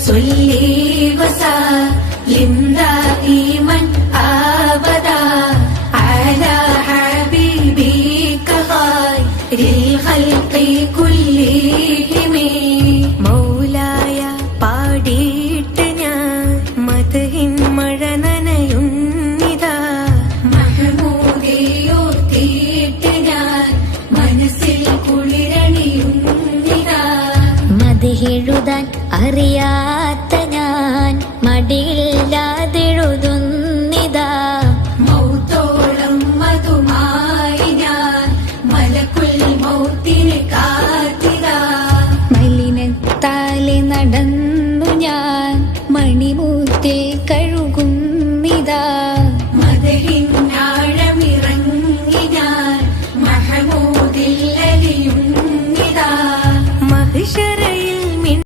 صلي وسلم دائما ابدا على حبيبك خير الخلق كلهم മൗലായ പാടിയിട്ട് ഞാൻ മതഹിൻ മഴ നനയുന്നിതാ മഹമൂദിയോർത്തിയിട്ട് ഞാൻ മനസ്സിൽ കുളിരണിയുന്നിതാ മതിയെഴുതാൻ അറിയാത്ത ഞാൻ മടിയില്ലാതെഴുതുന്നിതാ. മൗത്തോളം മതുമായി ഞാൻ മലക്കുൽ മൗത്തിന് കാത്തിക മലിനത്താലെ നടന്നു ഞാൻ മണിമൂത്തെ കഴുകുന്നിതാ. മതഹിൻ